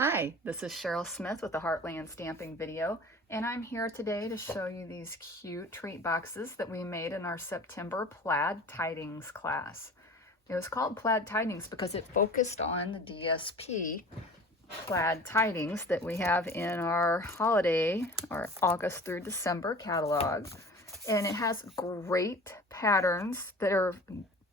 Hi, this is Cheryl Smith with the Heartland Stamping video, and I'm here today to show you these cute treat boxes that we made in our September Plaid Tidings class. It was called Plaid Tidings because it focused on the DSP Plaid Tidings that we have in our holiday, our August through December catalog. And it has great patterns that are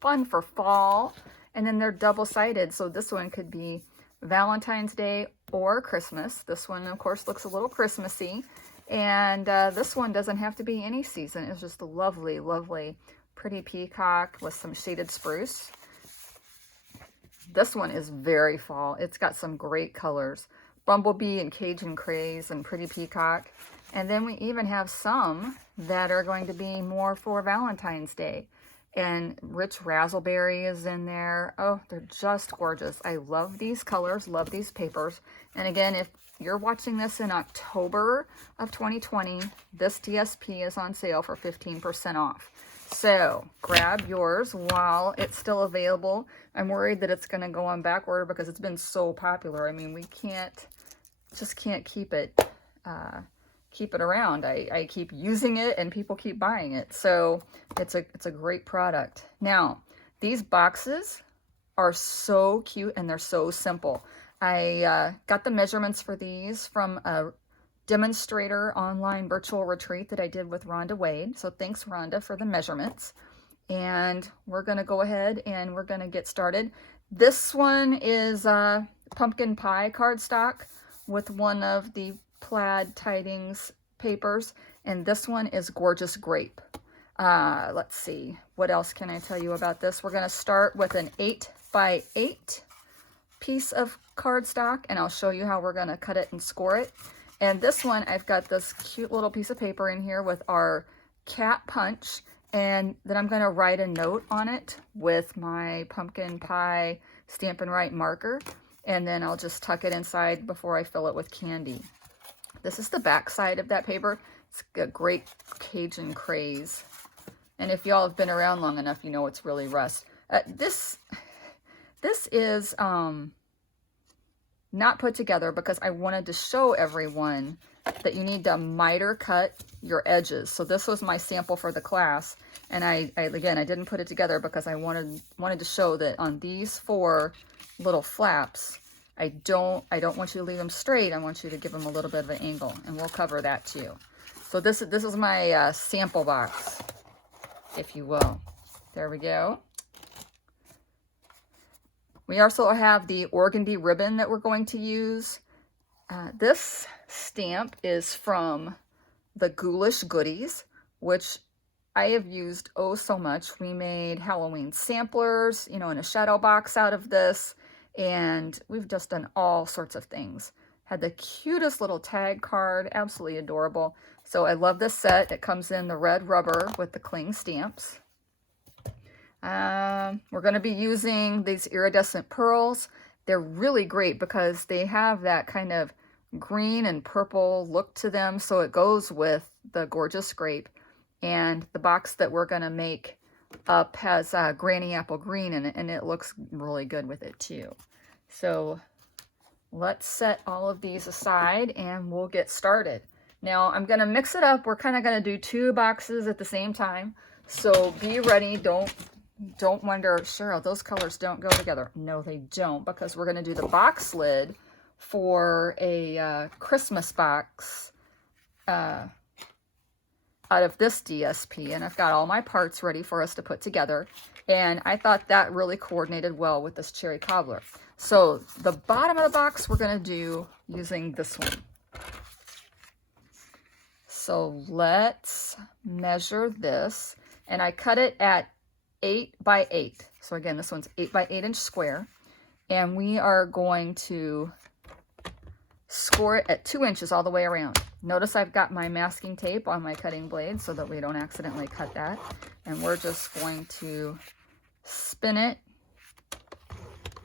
fun for fall, and then they're double-sided, so this one could be Valentine's Day or Christmas. This one, of course, looks a little Christmassy. And this one doesn't have to be any season. It's just a lovely, lovely, pretty peacock with some shaded spruce. This one is very fall. It's got some great colors. Bumblebee and Cajun Craze and pretty peacock. And then we even have some that are going to be more for Valentine's Day. And rich razzleberry is in there. Oh, they're just gorgeous. I love these colors, love these papers. And again, if you're watching this in October of 2020, this DSP is on sale for 15% off. So grab yours while it's still available. I'm worried that it's going to go on back order because it's been so popular. I mean, we just can't keep it around. I keep using it and people keep buying it. So it's a great product. Now, these boxes are so cute and they're so simple. I got the measurements for these from a demonstrator online virtual retreat that I did with Rhonda Wade. So thanks, Rhonda, for the measurements. And we're going to go ahead and we're going to get started. This one is pumpkin pie cardstock with one of the Plaid Tidings papers, and this one is Gorgeous Grape. Let's see, what else can I tell you about this? We're going to start with an 8x8 piece of cardstock, and I'll show you how we're going to cut it and score it. And this one, I've got this cute little piece of paper in here with our cat punch, and then I'm going to write a note on it with my pumpkin pie Stampin' Write marker, and then I'll just tuck it inside before I fill it with candy. This is the back side of that paper. It's a great Cajun Craze. And if y'all have been around long enough, you know it's really rust. This is not put together because I wanted to show everyone that you need to miter cut your edges. So this was my sample for the class. And I didn't put it together because I wanted to show that on these 4 little flaps, I don't want you to leave them straight. I want you to give them a little bit of an angle, and we'll cover that too. So this is my sample box, if you will. There we go. We also have the organdy ribbon that we're going to use. This stamp is from the Ghoulish Goodies, which I have used oh so much. We made Halloween samplers, in a shadow box out of this. And we've just done all sorts of things. Had the cutest little tag card, absolutely adorable. So I love this set. It comes in the red rubber with the cling stamps. We're going to be using these iridescent pearls. They're really great because they have that kind of green and purple look to them. So it goes with the Gorgeous Grape. And the box that we're going to make up has Granny Apple Green in it, and it looks really good with it too. So let's set all of these aside and we'll get started. Now I'm going to mix it up. We're kind of going to do 2 boxes at the same time. So be ready. Don't wonder, Cheryl, those colors don't go together. No, they don't, because we're going to do the box lid for a Christmas box out of this DSP, and I've got all my parts ready for us to put together, and I thought that really coordinated well with this cherry cobbler. So the bottom of the box we're going to do using this one. So let's measure this, and I cut it at 8x8. So again, this one's 8x8 inch square, and we are going to score it at 2 inches all the way around. Notice I've got my masking tape on my cutting blade so that we don't accidentally cut that. And we're just going to spin it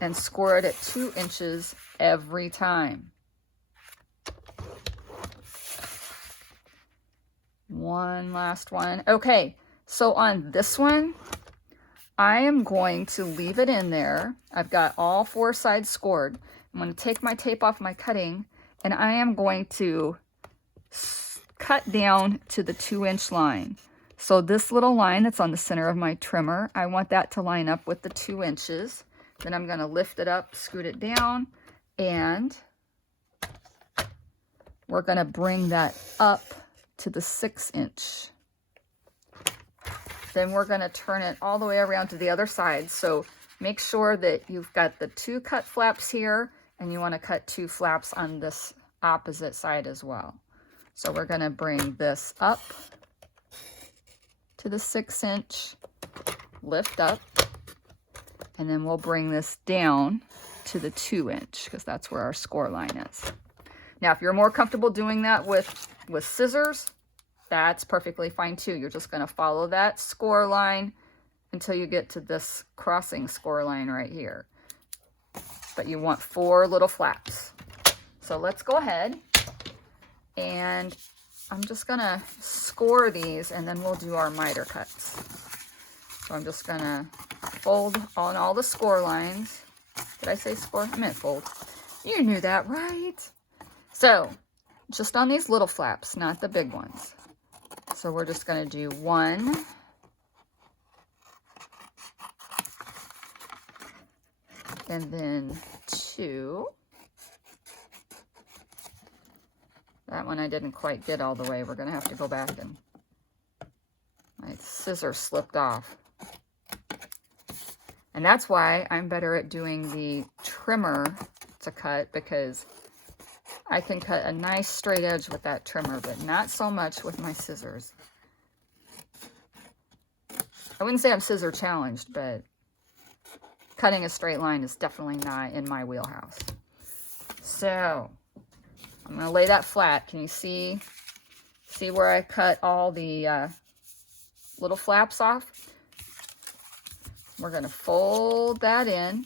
and score it at 2 inches every time. One last one. Okay, so on this one, I am going to leave it in there. I've got all 4 sides scored. I'm going to take my tape off my cutting, and I am going to cut down to the 2-inch line. So this little line that's on the center of my trimmer, I want that to line up with the 2 inches. Then I'm going to lift it up, scoot it down, and we're going to bring that up to the 6-inch. Then we're going to turn it all the way around to the other side. So make sure that you've got the 2 cut flaps here, and you want to cut 2 flaps on this opposite side as well. So we're going to bring this up to the 6-inch, lift up, and then we'll bring this down to the 2-inch because that's where our score line is. Now, if you're more comfortable doing that with scissors, that's perfectly fine too. You're just going to follow that score line until you get to this crossing score line right here. But you want 4 little flaps. So let's go ahead, and I'm just going to score these, and then we'll do our miter cuts. So I'm just going to fold on all the score lines. Did I say score? I meant fold. You knew that, right? So just on these little flaps, not the big ones. So we're just going to do 1, and then 2. That one I didn't quite get all the way. We're going to have to go back, and my scissors slipped off. And that's why I'm better at doing the trimmer to cut, because I can cut a nice straight edge with that trimmer, but not so much with my scissors. I wouldn't say I'm scissor challenged, but cutting a straight line is definitely not in my wheelhouse. So I'm going to lay that flat. Can you see where I cut all the little flaps off? We're going to fold that in.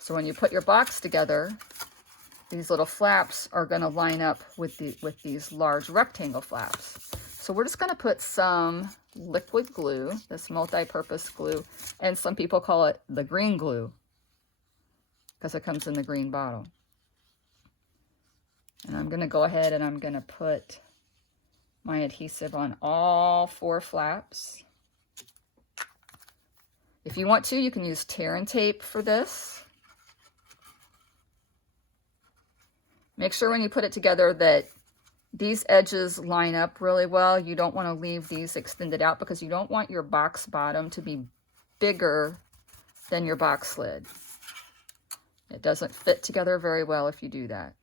So when you put your box together, these little flaps are going to line up with these large rectangle flaps. So we're just going to put some liquid glue, this multi-purpose glue, and some people call it the green glue because it comes in the green bottle. And I'm going to go ahead and I'm going to put my adhesive on all 4 flaps. If you want to, you can use tear and tape for this. Make sure when you put it together that these edges line up really well. You don't want to leave these extended out because you don't want your box bottom to be bigger than your box lid. It doesn't fit together very well if you do that.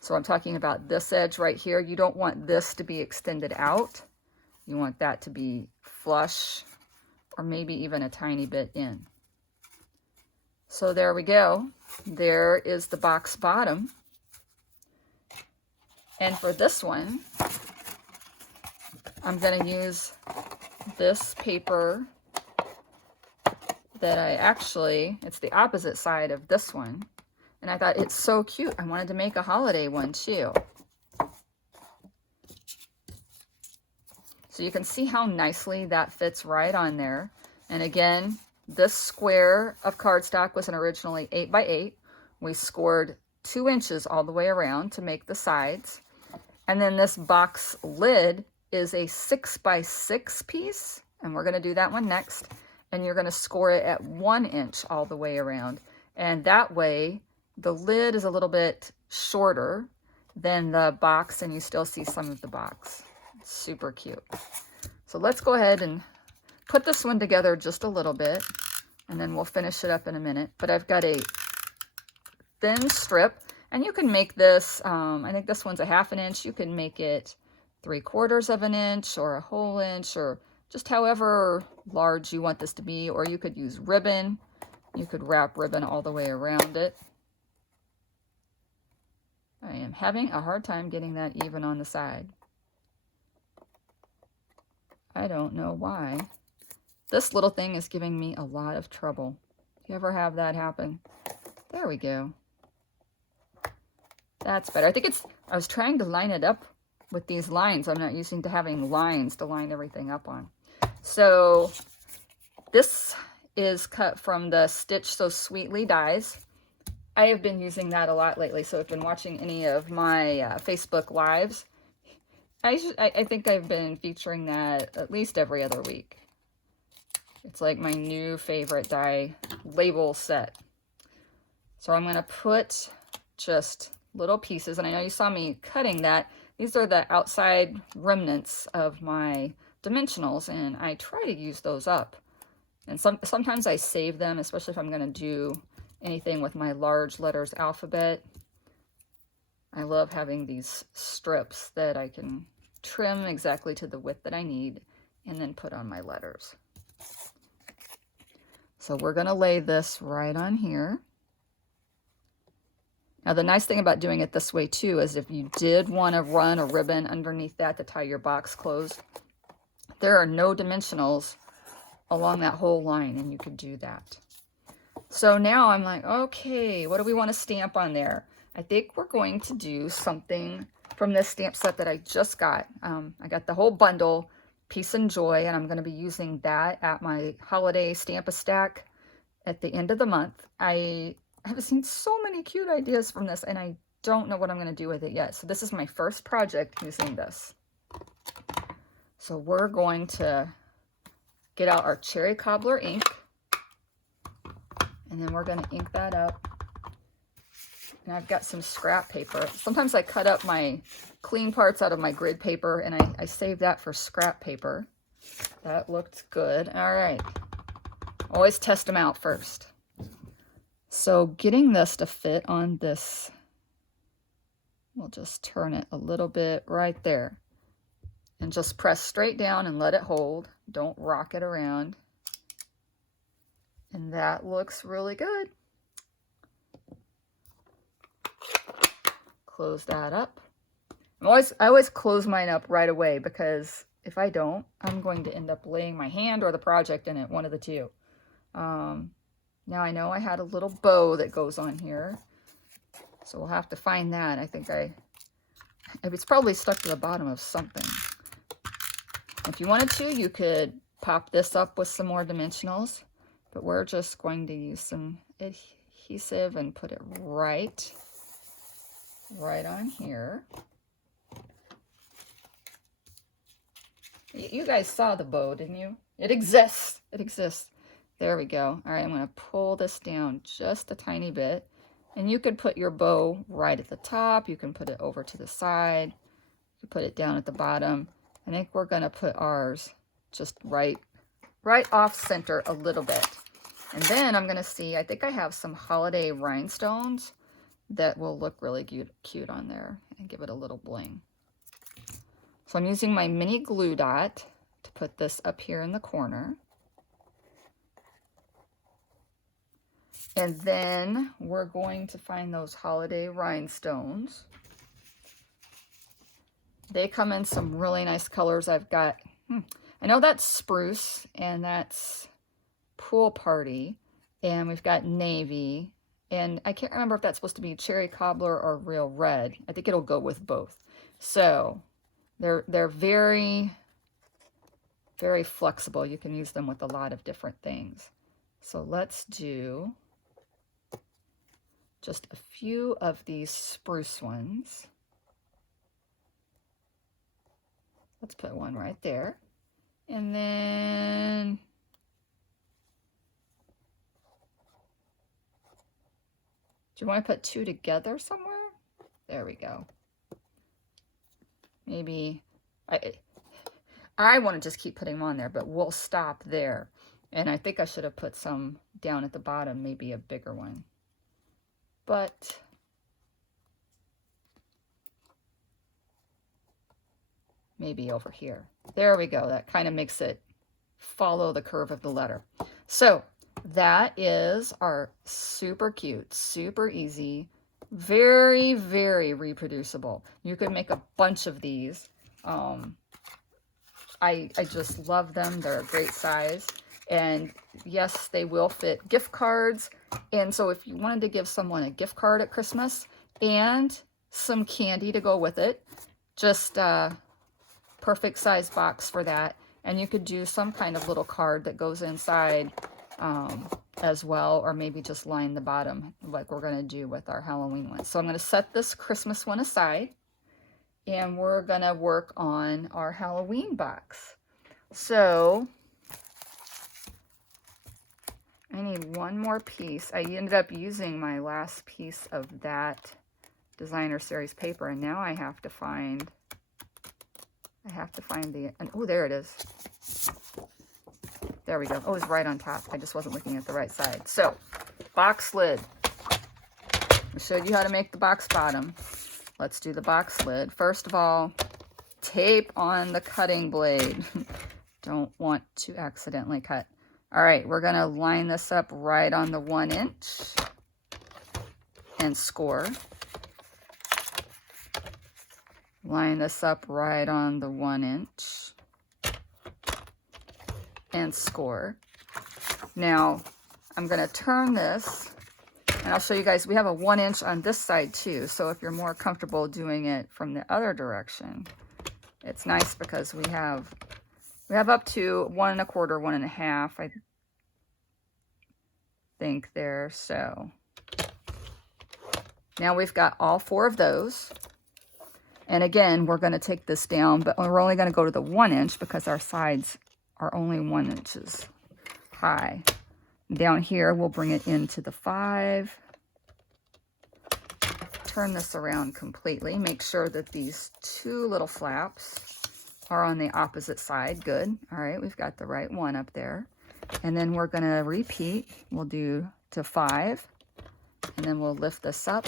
So I'm talking about this edge right here. You don't want this to be extended out. You want that to be flush, or maybe even a tiny bit in. So there we go. There is the box bottom. And for this one, I'm going to use this paper that it's the opposite side of this one. And I thought it's so cute. I wanted to make a holiday one too. So you can see how nicely that fits right on there. And again, this square of cardstock was originally 8 by 8. We scored 2 inches all the way around to make the sides. And then this box lid is a 6 by 6 piece. And we're going to do that one next. And you're going to score it at 1 inch all the way around. And that way, the lid is a little bit shorter than the box, and you still see some of the box. Super cute. So let's go ahead and put this one together just a little bit, and then we'll finish it up in a minute. But I've got a thin strip, and you can make this, I think this one's a 1/2 inch. You can make it 3/4 of an inch or a whole inch, or just however large you want this to be. Or you could use ribbon. You could wrap ribbon all the way around it. I am having a hard time getting that even on the side. I don't know why. This little thing is giving me a lot of trouble. You ever have that happen? There we go. That's better. I was trying to line it up with these lines. I'm not used to having lines to line everything up on. So this is cut from the Stitch So Sweetly dies. I have been using that a lot lately, so if you've been watching any of my Facebook Lives, I think I've been featuring that at least every other week. It's like my new favorite die label set. So I'm going to put just little pieces, and I know you saw me cutting that. These are the outside remnants of my dimensionals, and I try to use those up. And sometimes I save them, especially if I'm going to do anything with my large letters alphabet. I love having these strips that I can trim exactly to the width that I need and then put on my letters. So we're going to lay this right on here. Now the nice thing about doing it this way too is if you did want to run a ribbon underneath that to tie your box closed, there are no dimensionals along that whole line, and you could do that. So now I'm like, okay, what do we want to stamp on there? I think we're going to do something from this stamp set that I just got. I got the whole bundle, Peace and Joy, and I'm going to be using that at my holiday Stamp-A-Stack at the end of the month. I have seen so many cute ideas from this, and I don't know what I'm going to do with it yet. So this is my first project using this. So we're going to get out our cherry cobbler ink, and then we're going to ink that up. And I've got some scrap paper. Sometimes I cut up my clean parts out of my grid paper, and I save that for scrap paper. That looked good. All right. Always test them out first. So getting this to fit on this, we'll just turn it a little bit right there. And just press straight down and let it hold. Don't rock it around. And that looks really good. Close that up. I always close mine up right away, because if I don't, I'm going to end up laying my hand or the project in it, one of the two. Now I know I had a little bow that goes on here, so we'll have to find that. I think it's probably stuck to the bottom of something. If you wanted to, you could pop this up with some more dimensionals, but we're just going to use some adhesive and put it right on here. You guys saw the bow, didn't you? It exists. It exists. There we go. All right, I'm going to pull this down just a tiny bit. And you could put your bow right at the top. You can put it over to the side. You can put it down at the bottom. I think we're going to put ours just right off center a little bit. And then I'm going to see, I think I have some holiday rhinestones that will look really cute on there and give it a little bling. So I'm using my mini glue dot to put this up here in the corner. And then we're going to find those holiday rhinestones. They come in some really nice colors. I've got, I know that's spruce, and that's pool party, and we've got navy, and I can't remember if that's supposed to be cherry cobbler or real red. I think it'll go with both. So they're very, very flexible. You can use them with a lot of different things. So let's do just a few of these spruce ones. Let's put one right there. And then do you want to put two together somewhere? There we go. Maybe I want to just keep putting them on there, but we'll stop there. And I think I should have put some down at the bottom, maybe a bigger one. But maybe over here. There we go. That kind of makes it follow the curve of the letter. So that is our super cute, super easy, very, very reproducible. You could make a bunch of these. I just love them. They're a great size. And yes, they will fit gift cards. And so if you wanted to give someone a gift card at Christmas and some candy to go with it, just perfect size box for that. And you could do some kind of little card that goes inside as well, or maybe just line the bottom like we're going to do with our Halloween one. So I'm going to set this Christmas one aside, and we're going to work on our Halloween box. So I need one more piece. I ended up using my last piece of that designer series paper, and now I have to find the, and oh, there it is. There we go. Oh, it's right on top. I just wasn't looking at the right side. So, box lid. I showed you how to make the box bottom. Let's do the box lid. First of all, tape on the cutting blade. Don't want to accidentally cut. All right, we're going to line this up right on the 1 inch and score. Line this up right on the 1 inch and score. Now, I'm going to turn this, and I'll show you guys, we have a 1 inch on this side too, so if you're more comfortable doing it from the other direction, it's nice because we have up to 1 1/4, 1 1/2, I think there. So now we've got all 4 of those. And again, we're going to take this down, but we're only going to go to the 1 inch because our sides are only 1 inches high. Down here, we'll bring it into the 5. Turn this around completely. Make sure that these 2 little flaps are on the opposite side. Good. All right, we've got the right one up there. And then we're going to repeat. We'll do to 5. And then we'll lift this up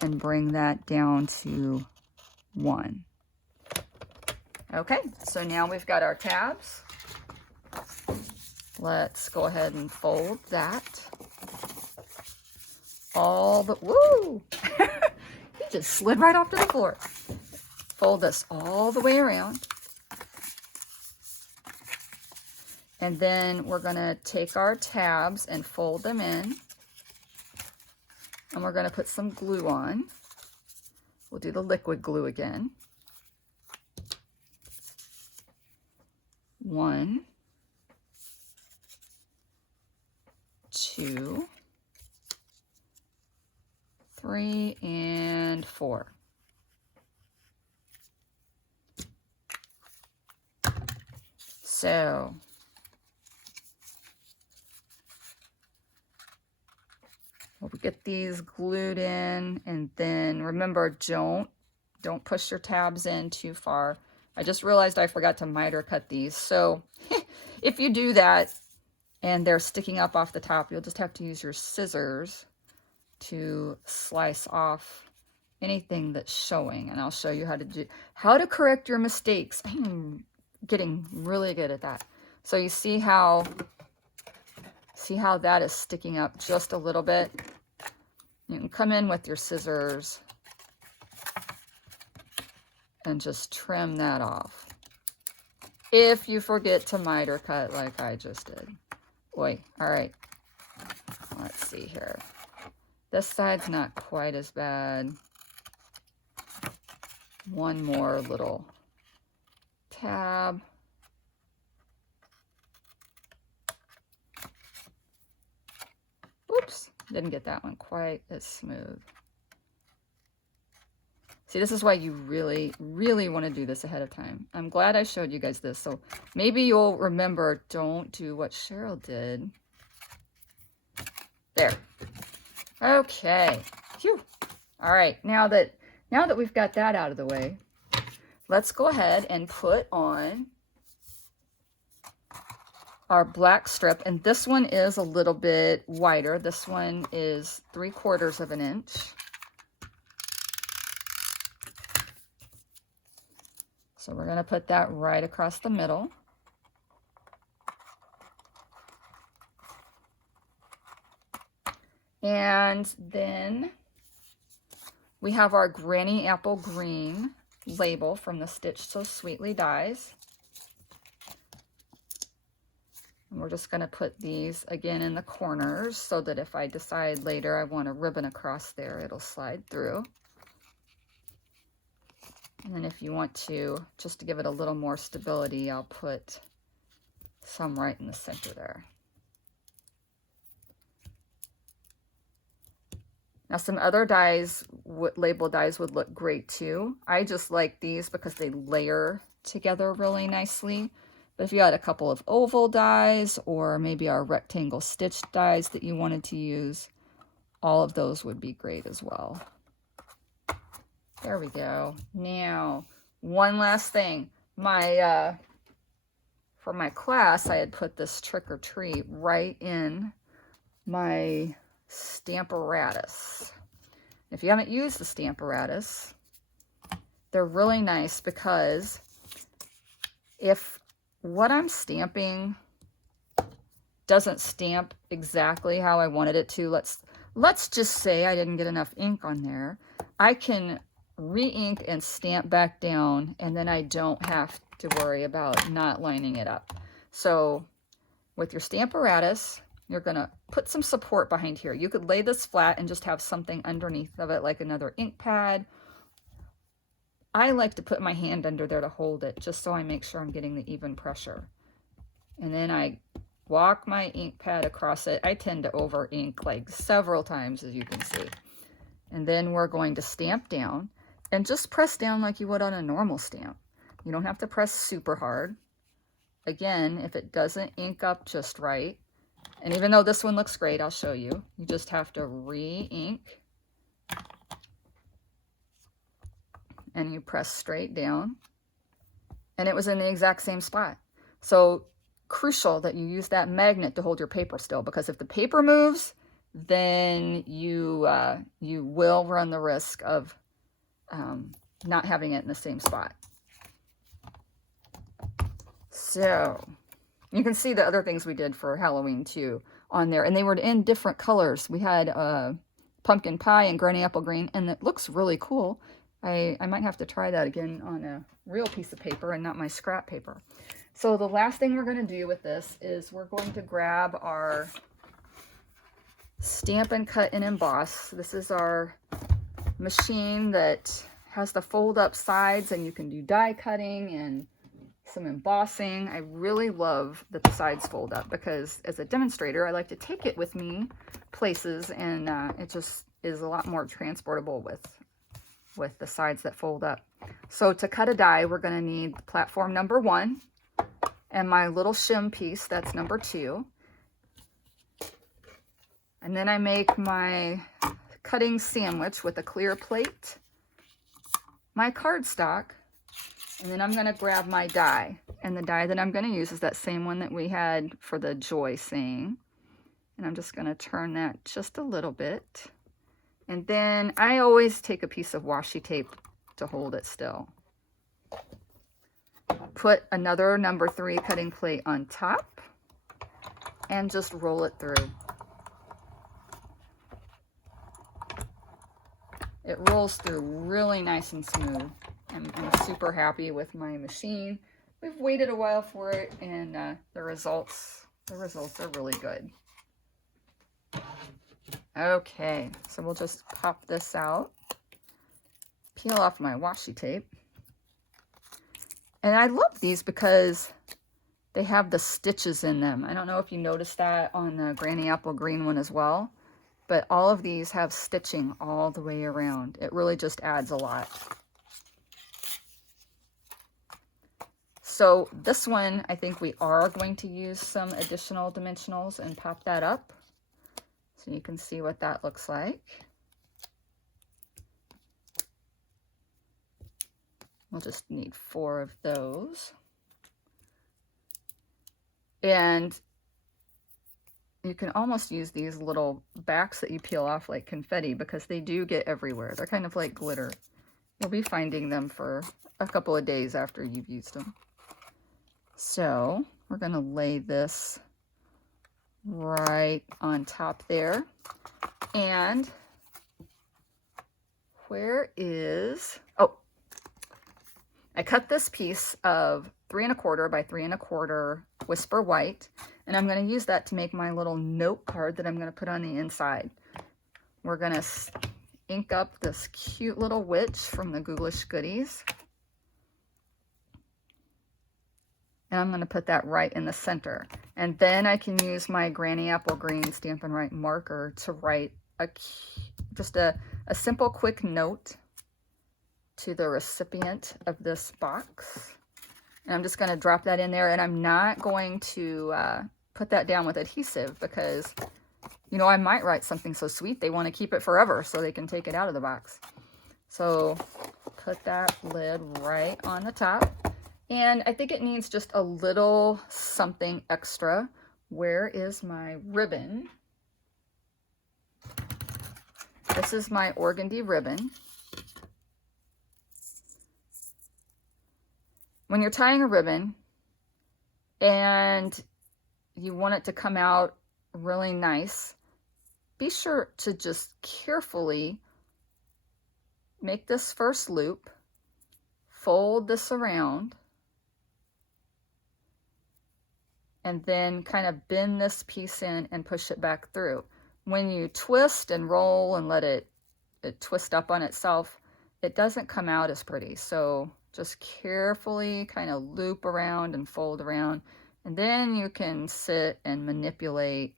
and bring that down to 1. Okay, so now we've got our tabs. Let's go ahead and fold that. All the, woo! He just slid right off to the floor. Fold this all the way around. And then we're going to take our tabs and fold them in. And we're going to put some glue on. We'll do the liquid glue again. 1, 2, 3, and 4. So we'll get these glued in, and then remember, don't push your tabs in too far. I just realized I forgot to miter cut these. So if you do that and they're sticking up off the top, you'll just have to use your scissors to slice off anything that's showing. And I'll show you how to correct your mistakes. I'm getting really good at that. So you see how that is sticking up just a little bit. You can come in with your scissors and just trim that off. If you forget to miter cut like I just did. Boy, all right. Let's see here. This side's not quite as bad. One more little tab. Oops, didn't get that one quite as smooth. See, this is why you really, really want to do this ahead of time. I'm glad I showed you guys this. So maybe you'll remember, don't do what Cheryl did. There. Okay. Phew. All right. Now that we've got that out of the way, let's go ahead and put on our black strip. And this one is a little bit wider. This one is 3/4 of an inch. So we're going to put that right across the middle. And then we have our Granny Apple Green label from the Stitch So Sweetly dies. And we're just going to put these again in the corners so that if I decide later I want a ribbon across there, it'll slide through. And then if you want to, just to give it a little more stability, I'll put some right in the center there. Now some other dies, label dies would look great too. I just like these because they layer together really nicely. But if you had a couple of oval dies or maybe our rectangle stitch dies that you wanted to use, all of those would be great as well. There we go. Now, one last thing. For my class, I had put this trick or treat right in my Stamparatus. If you haven't used the Stamparatus, they're really nice because if what I'm stamping doesn't stamp exactly how I wanted it to, let's just say I didn't get enough ink on there, I can re-ink and stamp back down, and then I don't have to worry about not lining it up. So with your Stamparatus, you're gonna put some support behind here. You could lay this flat and just have something underneath of it, like another ink pad. I like to put my hand under there to hold it, just so I make sure I'm getting the even pressure. And then I walk my ink pad across it. I tend to over ink like several times, as you can see. And then we're going to stamp down and just press down like you would on a normal stamp. You don't have to press super hard. Again, if it doesn't ink up just right, and even though this one looks great, I'll show you, you just have to re-ink and you press straight down, and it was in the exact same spot. So crucial that you use that magnet to hold your paper still, because if the paper moves, then you will run the risk of not having it in the same spot. So you can see the other things we did for Halloween too on there, and they were in different colors. We had pumpkin pie and granny apple green, and it looks really cool. I might have to try that again on a real piece of paper and not my scrap paper. So the last thing we're going to do with this is we're going to grab our Stampin' Cut and Emboss. This is our machine that has the fold up sides, and you can do die cutting and some embossing. I really love that the sides fold up, because as a demonstrator, I like to take it with me places, and it just is a lot more transportable with the sides that fold up. So to cut a die, we're going to need platform number 1 and my little shim piece, that's number 2. And then I make my cutting sandwich with a clear plate, my cardstock, and then I'm going to grab my die. And the die that I'm going to use is that same one that we had for the joy saying. And I'm just going to turn that just a little bit. And then I always take a piece of washi tape to hold it still. Put another number 3 cutting plate on top and just roll it through. It rolls through really nice and smooth. I'm super happy with my machine. We've waited a while for it, and the results are really good. Okay, so we'll just pop this out, peel off my washi tape. And I love these because they have the stitches in them. I don't know if you noticed that on the Granny Apple Green one as well, but all of these have stitching all the way around. It really just adds a lot. So this one, I think we are going to use some additional dimensionals and pop that up so you can see what that looks like. We'll just need 4 of those. And you can almost use these little backs that you peel off like confetti, because they do get everywhere. They're kind of like glitter. You'll be finding them for a couple of days after you've used them. So we're going to lay this right on top there. And where is, oh, I cut this piece of 3 1/4 by 3 1/4 Whisper White, and I'm going to use that to make my little note card that I'm going to put on the inside. We're going to ink up this cute little witch from the Ghoulish Goodies. And I'm going to put that right in the center. And then I can use my Granny Apple Green Stampin' Write marker to write just a simple, quick note to the recipient of this box. And I'm just going to drop that in there, and I'm not going to put that down with adhesive because, you know, I might write something so sweet they want to keep it forever so they can take it out of the box. So put that lid right on the top. And I think it needs just a little something extra. Where is my ribbon? This is my organdy ribbon. When you're tying a ribbon and you want it to come out really nice, be sure to just carefully make this first loop, fold this around, and then kind of bend this piece in and push it back through. When you twist and roll and let it twist up on itself, it doesn't come out as pretty. So just carefully kind of loop around and fold around, and then you can sit and manipulate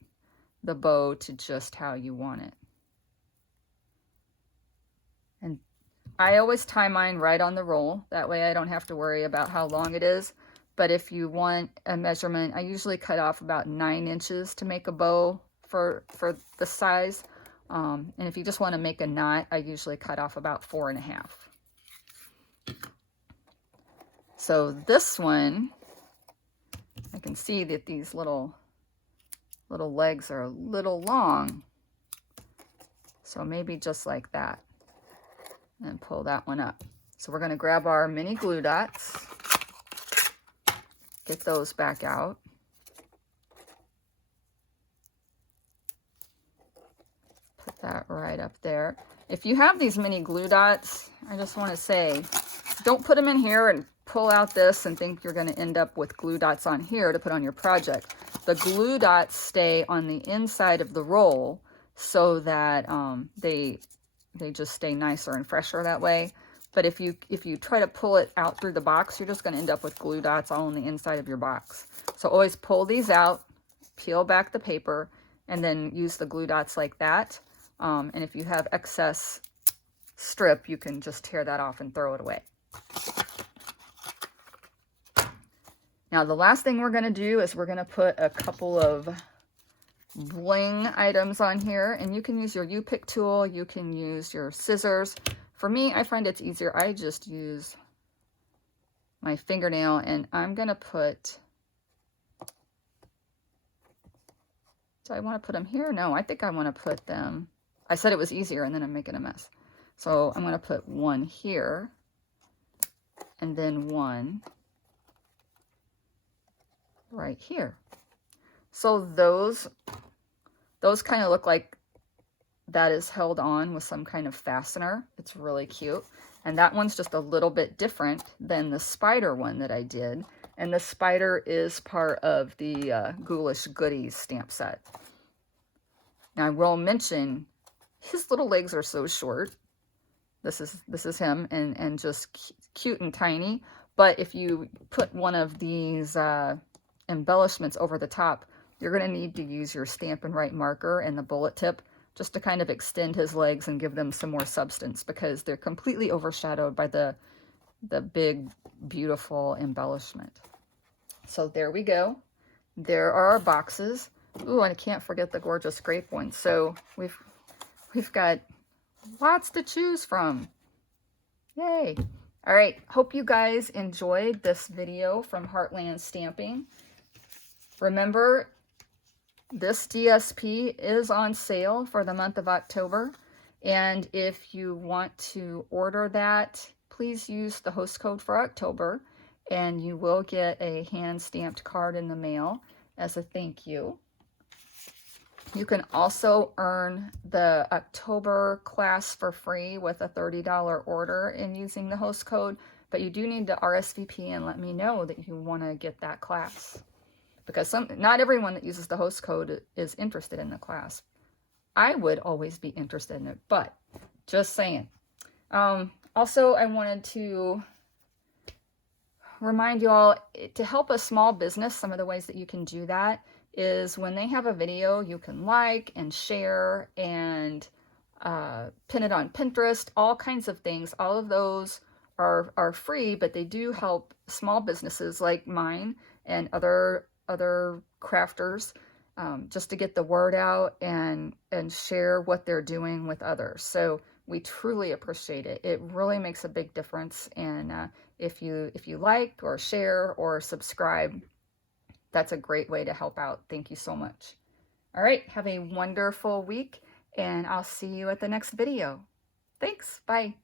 the bow to just how you want it. And I always tie mine right on the roll. That way I don't have to worry about how long it is. But if you want a measurement, I usually cut off about 9 inches to make a bow for the size. And if you just want to make a knot, I usually cut off about 4.5. So this one, I can see that these little legs are a little long. So maybe just like that. And pull that one up. So we're going to grab our mini glue dots. Get those back out. Put that right up there. If you have these mini glue dots, I just want to say, don't put them in here and pull out this and think you're going to end up with glue dots on here to put on your project. The glue dots stay on the inside of the roll so that they just stay nicer and fresher that way. But if you try to pull it out through the box, you're just going to end up with glue dots all on the inside of your box. So always pull these out, peel back the paper, and then use the glue dots like that. And if you have excess strip, you can just tear that off and throw it away. Now the last thing we're going to do is we're going to put a couple of bling items on here, and you can use your U-pick tool, you can use your scissors. For me, I find it's easier. I just use my fingernail, and I'm going to put, do I want to put them here? No, I think I want to put them, I said it was easier and then I'm making a mess. So I'm going to put one here and then one right here. So those kind of look like that is held on with some kind of fastener. It's really cute. And that one's just a little bit different than the spider one that I did. And the spider is part of the Ghoulish Goodies stamp set. Now I will mention his little legs are so short. This is him, and just cute and tiny. But if you put one of these embellishments over the top, you're going to need to use your Stampin' Write marker and the bullet tip just to kind of extend his legs and give them some more substance, because they're completely overshadowed by the big, beautiful embellishment. So there we go. There are our boxes. Ooh, and I can't forget the gorgeous grape ones. So we've got lots to choose from. Yay. All right. Hope you guys enjoyed this video from Heartland Stamping. Remember, this DSP is on sale for the month of October. And if you want to order that, please use the host code for October, and you will get a hand-stamped card in the mail as a thank you. You can also earn the October class for free with a $30 order in using the host code, but you do need to RSVP and let me know that you want to get that class, because not everyone that uses the host code is interested in the class. I would always be interested in it, but just saying. Also, I wanted to remind you all, to help a small business, some of the ways that you can do that is when they have a video, you can like and share and pin it on Pinterest, all kinds of things. All of those are free, but they do help small businesses like mine and other crafters, just to get the word out and share what they're doing with others. So we truly appreciate it. It really makes a big difference. And if you like or share or subscribe, that's a great way to help out. Thank you so much. All right, have a wonderful week, and I'll see you at the next video. Thanks. Bye.